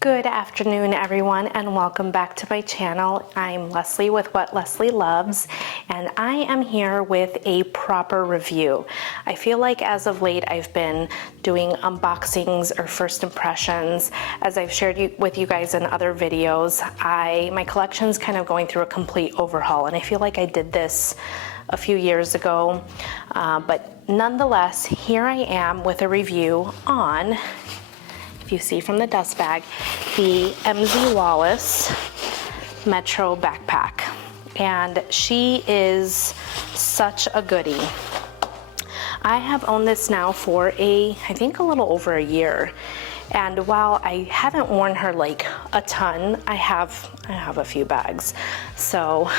Good afternoon, everyone, and welcome back to my channel. I'm Leslye with What Leslye Loves, and I am here with a proper review. I feel like as of late I've been doing unboxings or first impressions. As I've shared with you guys in other videos, my collection's kind of going through a complete overhaul, and I feel like I did this a few years ago, but nonetheless, here I am with a review on, if you see from the dust bag, the Wallace Metro backpack. And she is such a goodie. I have owned this now for I think a little over a year. And while I haven't worn her like a ton, I have a few bags. So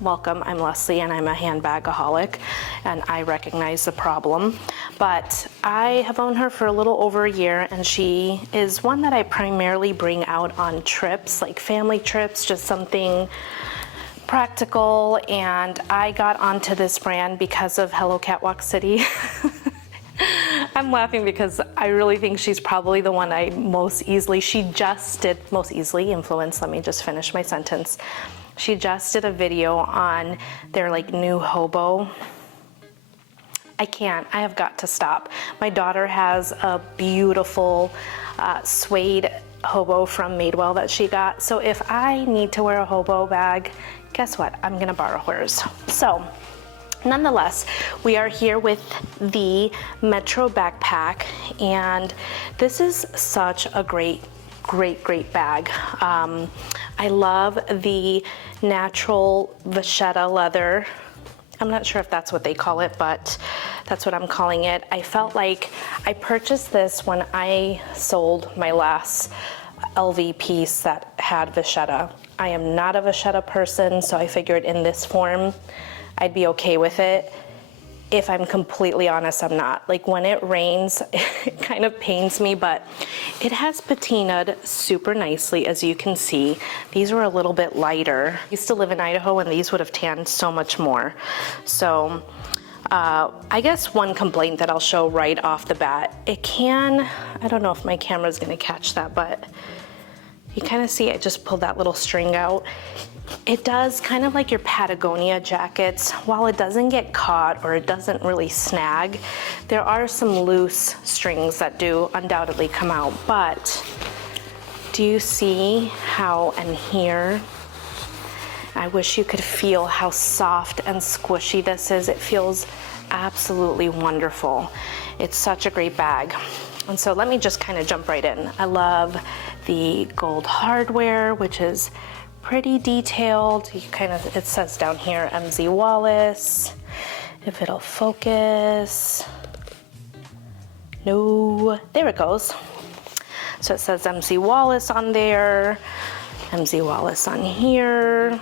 welcome, I'm Leslye and I'm a handbagaholic, and I recognize the problem. But I have owned her for a little over a year, and she is one that I primarily bring out on trips, like family trips, just something practical. And I got onto this brand because of Hello Catwalk City. I'm laughing because I really think she's probably the one I most easily influence. Let me just finish my sentence. She just did a video on their like new hobo. I have got to stop. My daughter has a beautiful suede hobo from Madewell that she got. So if I need to wear a hobo bag, guess what? I'm gonna borrow hers. So nonetheless, we are here with the Metro backpack, and this is such a great bag. I love the natural vachetta leather. I'm not sure if that's what they call it, but that's what I'm calling it. I felt like I purchased this when I sold my last LV piece that had vachetta. I am not a vachetta person, so I figured in this form I'd be okay with it. If I'm completely honest, I'm not. Like when it rains, it kind of pains me, but it has patinaed super nicely, as you can see. These were a little bit lighter. I used to live in Idaho and these would have tanned so much more. So I guess one complaint that I'll show right off the bat, I don't know if my camera's gonna catch that, but you kind of see I just pulled that little string out. It does kind of like your Patagonia jackets. While it doesn't get caught or it doesn't really snag, there are some loose strings that do undoubtedly come out. But do you see how, and here, I wish you could feel how soft and squishy this is. It feels absolutely wonderful. It's such a great bag. And so let me just kind of jump right in. I love the gold hardware, which is pretty detailed. It says down here, Wallace. If it'll focus. No, there it goes. So it says Wallace on there, Wallace on here.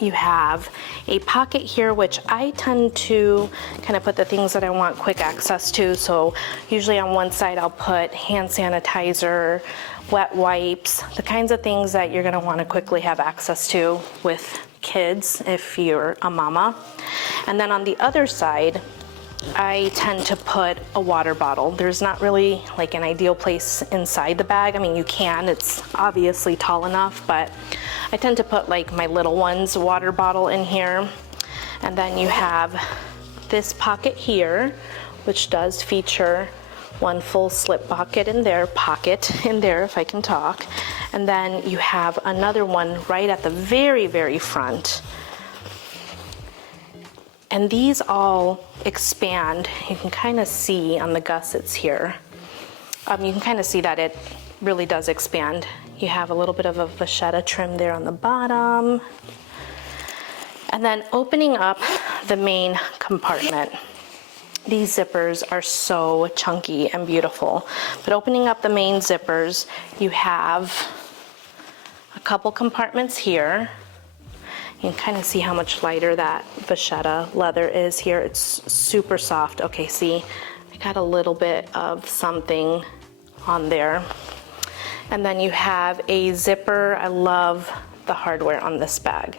You have a pocket here, which I tend to kind of put the things that I want quick access to. So usually on one side I'll put hand sanitizer, wet wipes, the kinds of things that you're gonna wanna quickly have access to with kids if you're a mama. And then on the other side, I tend to put a water bottle. There's not really like an ideal place inside the bag. I mean, you can, it's obviously tall enough, but I tend to put like my little one's water bottle in here. And then you have this pocket here, which does feature one full slip pocket in there if I can talk. And then you have another one right at the very, very front. And these all expand. You can kind of see on the gussets here. You can kind of see that it really does expand. You have a little bit of a vachetta trim there on the bottom. And then opening up the main compartment. These zippers are so chunky and beautiful. But opening up the main zippers, you have a couple compartments here. You can kind of see how much lighter that vachetta leather is here. It's super soft. Okay, see, I got a little bit of something on there. And then you have a zipper. I love the hardware on this bag.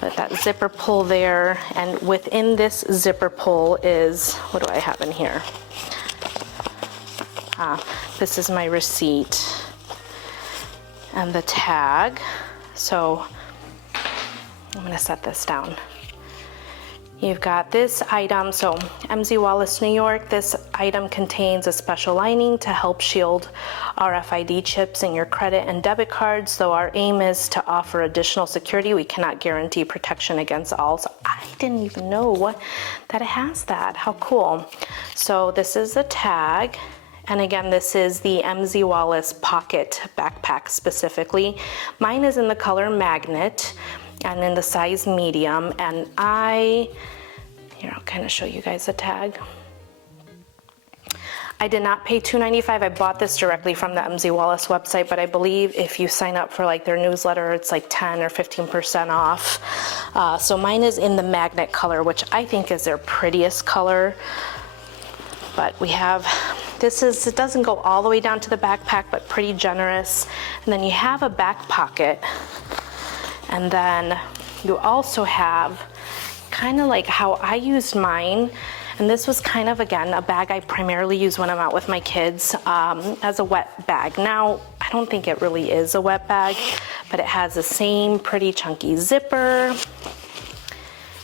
But that zipper pull there, and within this zipper pull is, what do I have in here? This is my receipt and the tag. So I'm gonna set this down. You've got this item, so MZ Wallace, New York. This item contains a special lining to help shield RFID chips in your credit and debit cards. Though our aim is to offer additional security, we cannot guarantee protection against all. So I didn't even know that it has that. How cool. So this is the tag. And again, this is the MZ Wallace pocket backpack specifically. Mine is in the color magnet and in the size medium. And here, I'll kind of show you guys the tag. I did not pay $2.95. I bought this directly from the MZ Wallace website, but I believe if you sign up for like their newsletter, it's like 10 or 15% off. So mine is in the magnet color, which I think is their prettiest color. But we have, it doesn't go all the way down to the backpack, but pretty generous. And then you have a back pocket. And then you also have kind of like how I used mine. And this was kind of, again, a bag I primarily use when I'm out with my kids as a wet bag. Now, I don't think it really is a wet bag, but it has the same pretty chunky zipper.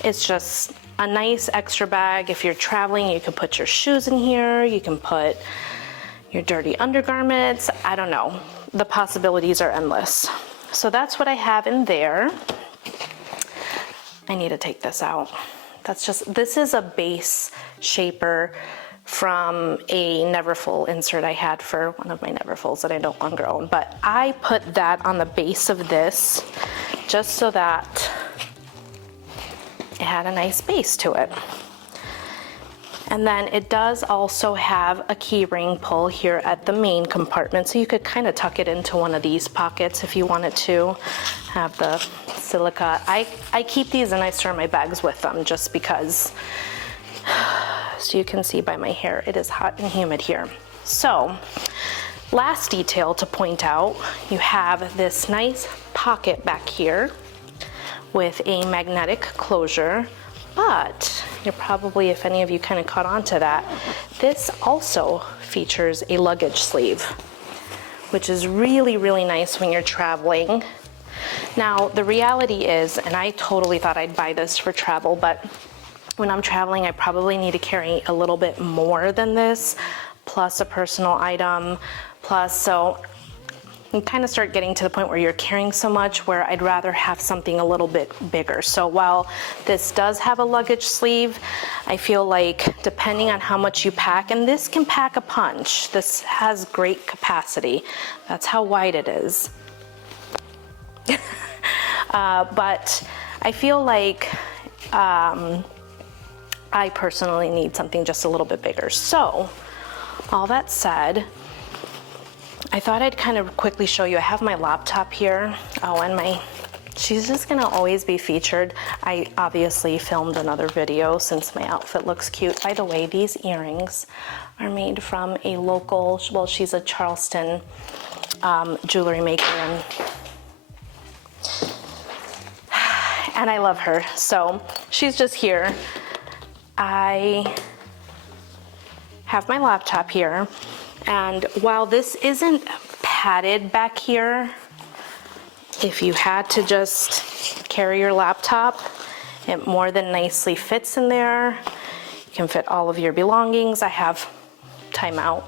It's just a nice extra bag. If you're traveling, you can put your shoes in here. You can put your dirty undergarments. I don't know. The possibilities are endless. So that's what I have in there. I need to take this out. This is a base shaper from a Neverfull insert I had for one of my Neverfulls that I no longer own. But I put that on the base of this just so that it had a nice base to it. And then it does also have a key ring pull here at the main compartment, so you could kind of tuck it into one of these pockets if you wanted to. Have the silica. I keep these and I store my bags with them just because, so you can see by my hair, it is hot and humid here. So, last detail to point out, you have this nice pocket back here with a magnetic closure, but you're probably, if any of you kind of caught on to that, this also features a luggage sleeve, which is really, really nice when you're traveling. Now, the reality is, and I totally thought I'd buy this for travel, but when I'm traveling, I probably need to carry a little bit more than this, plus a personal item, so you kind of start getting to the point where you're carrying so much where I'd rather have something a little bit bigger. So while this does have a luggage sleeve, I feel like depending on how much you pack, and this can pack a punch, this has great capacity. That's how wide it is. But I feel like I personally need something just a little bit bigger. So all that said, I thought I'd kind of quickly show you. I have my laptop here. Oh, and she's just gonna always be featured. I obviously filmed another video since my outfit looks cute. By the way, these earrings are made from a local, well, she's a Charleston jewelry maker, and I love her. So she's just here. I have my laptop here. And while this isn't padded back here, if you had to just carry your laptop, it more than nicely fits in there. You can fit all of your belongings. I have timeout.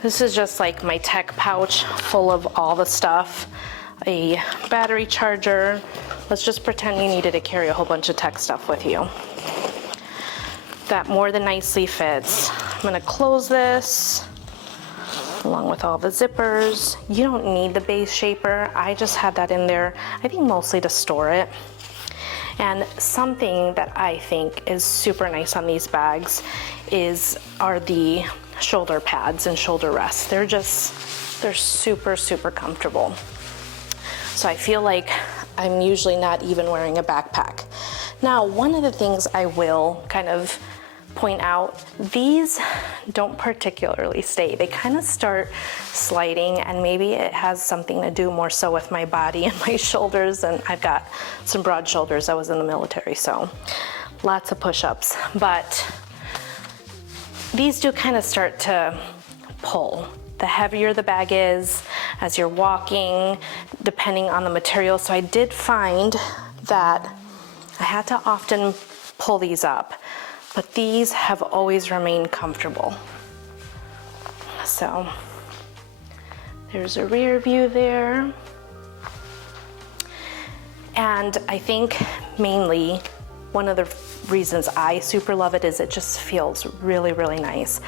This is just like my tech pouch full of all the stuff. A battery charger. Let's just pretend you needed to carry a whole bunch of tech stuff with you. That more than nicely fits. I'm gonna close this along with all the zippers. You don't need the base shaper. I just had that in there, I think mostly to store it. And something that I think is super nice on these bags are the shoulder pads and shoulder rests. They're super, super comfortable. So I feel like I'm usually not even wearing a backpack. Now, one of the things I will kind of point out, these don't particularly stay. They kind of start sliding, and maybe it has something to do more so with my body and my shoulders, and I've got some broad shoulders. I was in the military, so lots of push-ups. But these do kind of start to pull. The heavier the bag is as you're walking, depending on the material. So I did find that I had to often pull these up, but these have always remained comfortable. So there's a rear view there. And I think mainly one of the reasons I super love it is it just feels really, really nice.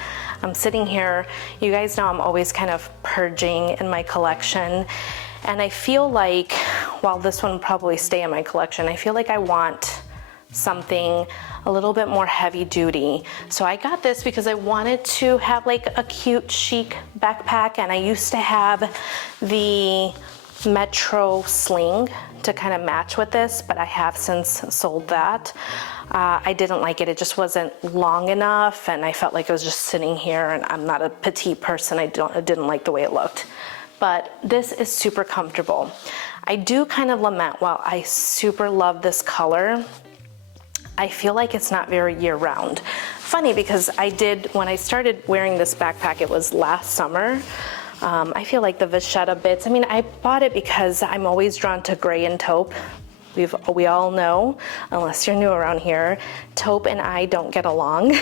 I'm sitting here, you guys know I'm always kind of purging in my collection, and I feel like, while this one will probably stay in my collection, I feel like I want something a little bit more heavy duty. So I got this because I wanted to have like a cute chic backpack, and I used to have the Metro sling to kind of match with this, but I have since sold that. I didn't like it. It just wasn't long enough, and I felt like it was just sitting here, and I'm not a petite person. I didn't like the way it looked. But this is super comfortable. I do kind of lament, while I super love this color, I feel like it's not very year-round. Funny, because when I started wearing this backpack, it was last summer. I feel like the vachetta bits, I mean, I bought it because I'm always drawn to gray and taupe. We all know, unless you're new around here, taupe and I don't get along.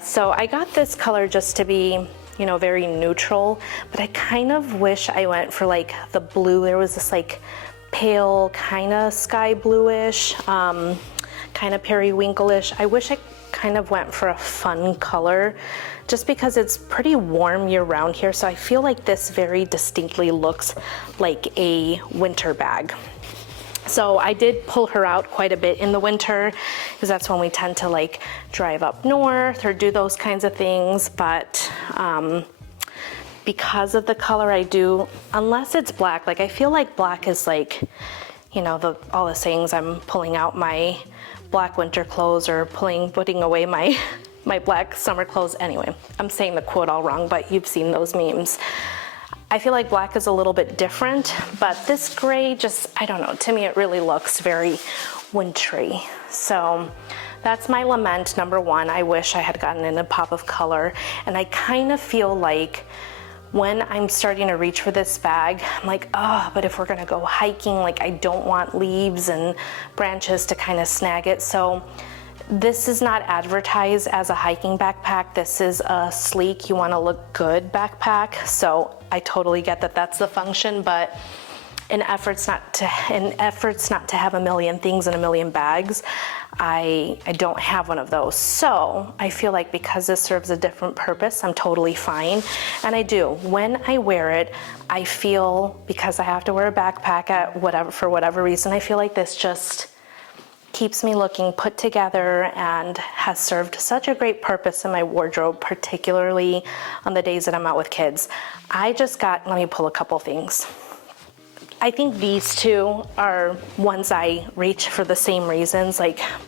So I got this color just to be, you know, very neutral, but I kind of wish I went for like the blue. There was this like pale kind of sky bluish, kind of periwinkle-ish. I wish I kind of went for a fun color, just because it's pretty warm year-round here, so I feel like this very distinctly looks like a winter bag. So I did pull her out quite a bit in the winter, because that's when we tend to like drive up north or do those kinds of things. But because of the color, I do, unless it's black, like I feel like black is like, you know, all the sayings, I'm pulling out my black winter clothes or putting away my black summer clothes. Anyway, I'm saying the quote all wrong, but you've seen those memes. I feel like black is a little bit different, but this gray just, I don't know, to me it really looks very wintry. So that's my lament, number one. I wish I had gotten in a pop of color, and I kind of feel like when I'm starting to reach for this bag, I'm like, oh, but if we're gonna go hiking, like I don't want leaves and branches to kind of snag it. So this is not advertised as a hiking backpack. This is a sleek, you wanna look good backpack. So I totally get that that's the function, but in efforts not to have a million things in a million bags, I don't have one of those. So I feel like because this serves a different purpose, I'm totally fine. And I do. When I wear it, I feel, because I have to wear a backpack for whatever reason, I feel like this just keeps me looking put together and has served such a great purpose in my wardrobe, particularly on the days that I'm out with kids. Let me pull a couple things. I think these two are ones I reach for the same reasons,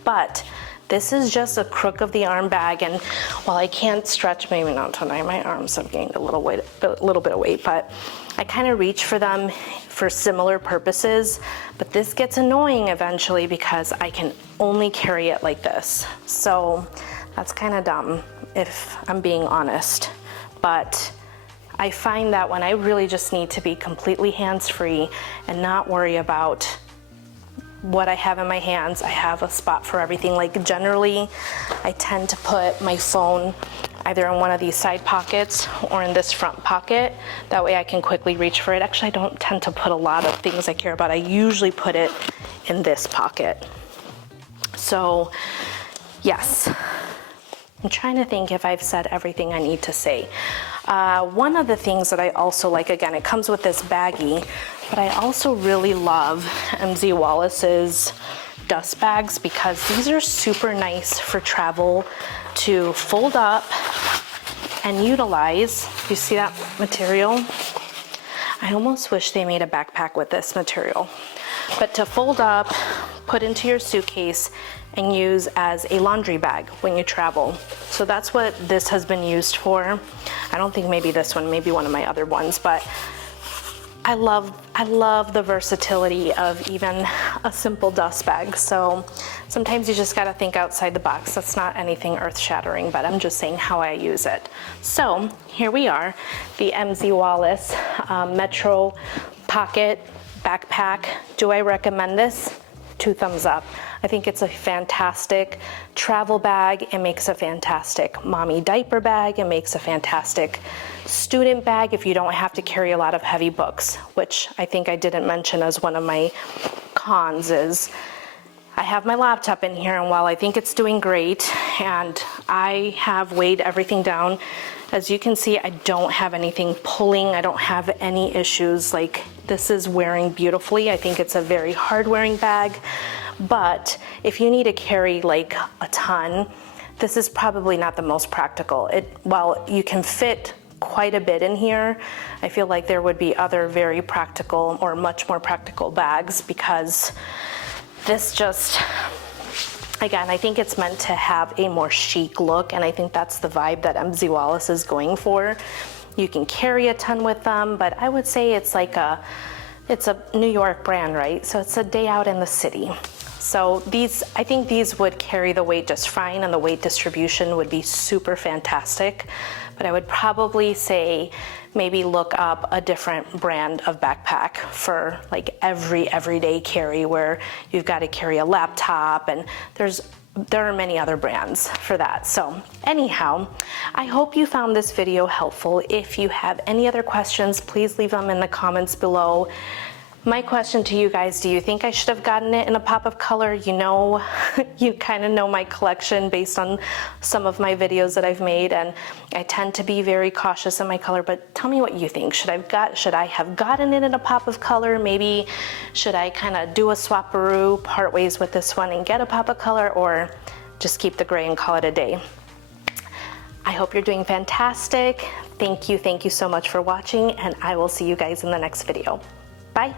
but this is just a crook of the arm bag, and while I can't stretch, maybe not tonight, my arms have gained a little bit of weight, but I kind of reach for them for similar purposes. But this gets annoying eventually because I can only carry it like this. So that's kind of dumb, if I'm being honest. But I find that when I really just need to be completely hands-free and not worry about what I have in my hands, I have a spot for everything. Like generally, I tend to put my phone either in one of these side pockets or in this front pocket. That way I can quickly reach for it. Actually, I don't tend to put a lot of things I care about. I usually put it in this pocket. So yes, I'm trying to think if I've said everything I need to say. One of the things that I also like, again, it comes with this baggie, but I also really love MZ Wallace's dust bags because these are super nice for travel to fold up and utilize. You see that material? I almost wish they made a backpack with this material. But to fold up, put into your suitcase, and use as a laundry bag when you travel. So that's what this has been used for. I don't think maybe this one, maybe one of my other ones, but I love the versatility of even a simple dust bag. So sometimes you just gotta think outside the box. That's not anything earth-shattering, but I'm just saying how I use it. So here we are, the MZ Wallace Metro Pocket Backpack. Do I recommend this? 2 thumbs up. I think it's a fantastic travel bag. It makes a fantastic mommy diaper bag. It makes a fantastic student bag if you don't have to carry a lot of heavy books, which I think I didn't mention as one of my cons is I have my laptop in here, and while I think it's doing great and I have weighed everything down, as you can see, I don't have anything pulling. I don't have any issues. Like, this is wearing beautifully. I think it's a very hard wearing bag, but if you need to carry like a ton, this is probably not the most practical. While you can fit quite a bit in here, I feel like there would be other very practical or much more practical bags, because this just, again, I think it's meant to have a more chic look, and I think that's the vibe that MZ Wallace is going for. You can carry a ton with them, but I would say it's like it's a New York brand, right? So it's a day out in the city. So I think these would carry the weight just fine, and the weight distribution would be super fantastic. But I would probably say maybe look up a different brand of backpack for like everyday carry, where you've got to carry a laptop, and there are many other brands for that. So anyhow, I hope you found this video helpful. If you have any other questions, please leave them in the comments below. My question to you guys, do you think I should have gotten it in a pop of color? You know, you kind of know my collection based on some of my videos that I've made, and I tend to be very cautious in my color, but tell me what you think. Should I have gotten it in a pop of color? Maybe should I kind of do a swap-a-roo, part ways with this one and get a pop of color, or just keep the gray and call it a day? I hope you're doing fantastic. Thank you so much for watching, and I will see you guys in the next video. Bye.